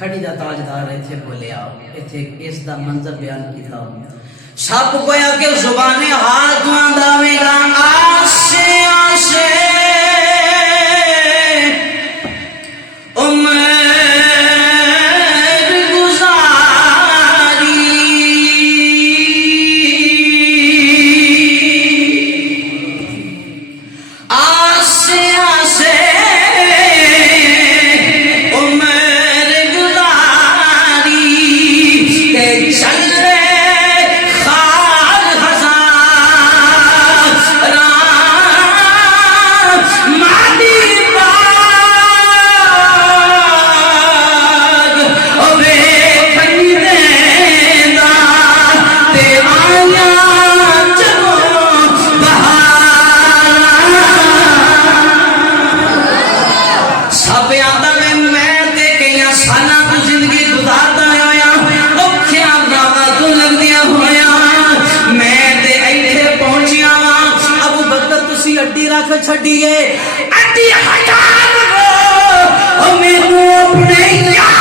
खड़ी दा ताजदार इथे बोले आओ इथे इस दा मंजर बयान किया छप गया के जुबाने हाथ दावेगा आशे आशे छड़िए अड्डी हटा दो मैनू अपने यार